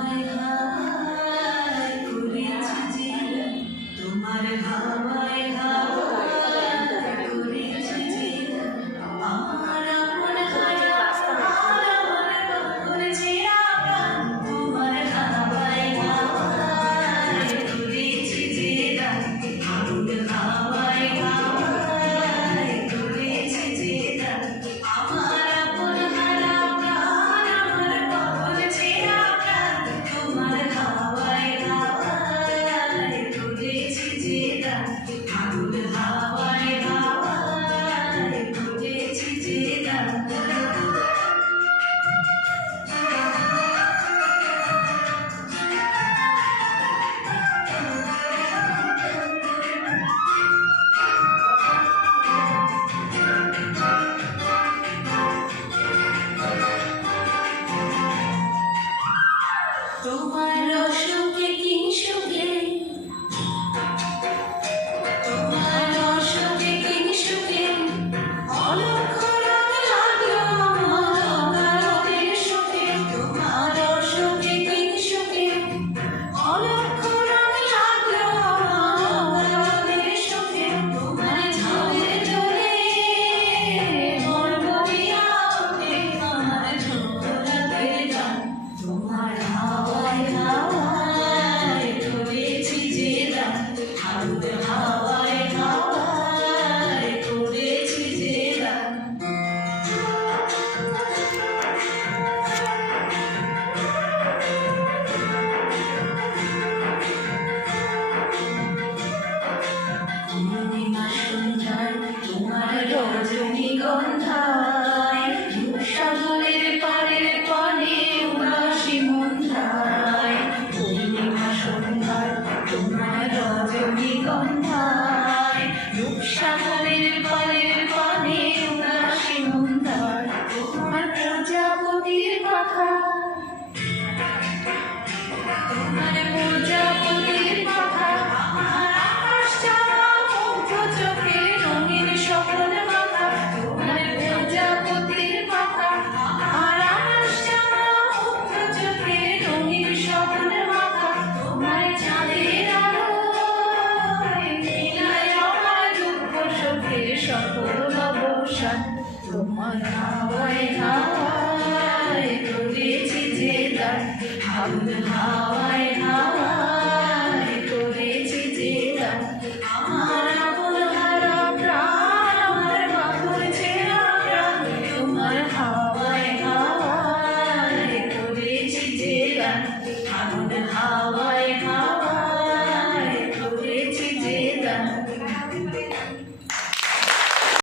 হাওয়ায় হাওয়ায় করেছি যে তোমার হাওয়ায় হাওয়ায় করেছি যে আমার আপন হারাবার ছেঁড়া প্রাণ তোমার হাওয়ায় হাওয়ায় করেছি যে আগুন হাওয়ায় হাওয়ায় করেছি যে আমার আপন হারা প্রাণ আমার পাগল ছেঁড়া প্রাণ তোমার হাওয়ায় হাওয়ায় করেছি যে আগুন হাওয়ায় হাওয়ায় করেছি যে তোমার অসুখে কি সুখে তোমার অসুখে কি সুখে অলক্ষ রং লাগলো আমার অকারণের সুখে তোমার অসুখে কি সুখে অলক্ষ রং লাগলো আমার অকারণের সুখে তোমার ঝড়ে ঝরে মর্ম দিয়া ওঠে আমার ঝোলাতে গান তোমার হাওয়ায় হাওয়ায় করেছি যে আগুন হাওয়ায় হাওয়ায় করেছি যে পূর্ণিমা সন্ধ্যায় তোমার রজনীগন্ধায় সাগরের পাড়ের পানে উদাসী মন্ধায় পূর্ণিমা সন্ধ্যায় তোমার রজনীগন্ধায় রূপসাগরের পাড়ের পানে উদাসী মন্ধায় তোমার প্রজাপতির পাখা তোমার প্রজাপতির পাখা আমার আকাশ ছাড়া মুগ্ধ চোখে রঙিন স্বপ্ন মাখা তোমার প্রজাপতির পাখা আমার আকাশ ছাড়া মুগ্ধ চোখে রঙিন স্বপ্ন মাখা তোমার চাঁদের আলোয় নীলায় আমার দুঃখ সুখে সকল অবসান তোমার হাওয়ায় হাওয়ায় করেছি যে আগুন হাওয়ায় হাওয়ায় করেছি যে আমার আপন হারা প্রাণ আমার পাগল ছেঁড়া প্রাণ তোমার হাওয়ায় হাওয়ায় করেছি যে আগুন হাওয়ায় হাওয়ায় করেছি যে